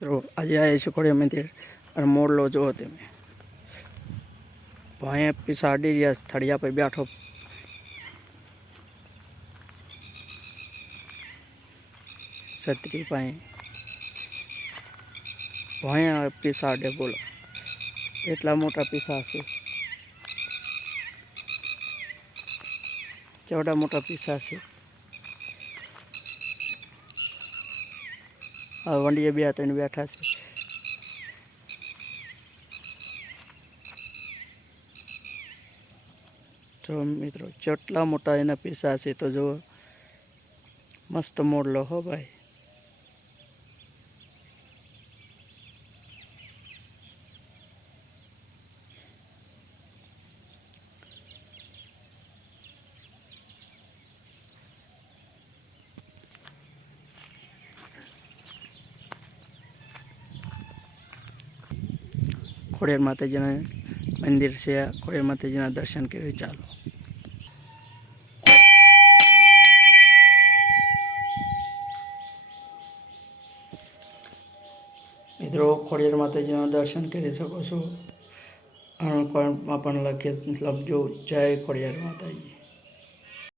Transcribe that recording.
મિત્રો આજે આવ્યા છે ખોડિયા મંદિર અને મોડલો જુઓ તમે ભાઈ પીસા અડી રહ્યા થળિયા પર બેઠો છત્રી પાસે ભાઈ પીસા અડે બોલો એટલા મોટા પીસા છે કેવડા મોટા પીસા છે વંડીએ બે ત્રણ બેઠા છે. જો મિત્રો કેટલા મોટા એના પીસા છે તો જો મસ્ત મોડલો હો ભાઈ. ખોડિયાર માતાજીના મંદિર છે. ખોડિયાર માતાજીના દર્શન કરી ચાલો. મિત્રો ખોડિયાર માતાજીના દર્શન કરી શકો છો. પણ લખી, લખજો, જય ખોડિયાર માતાજી.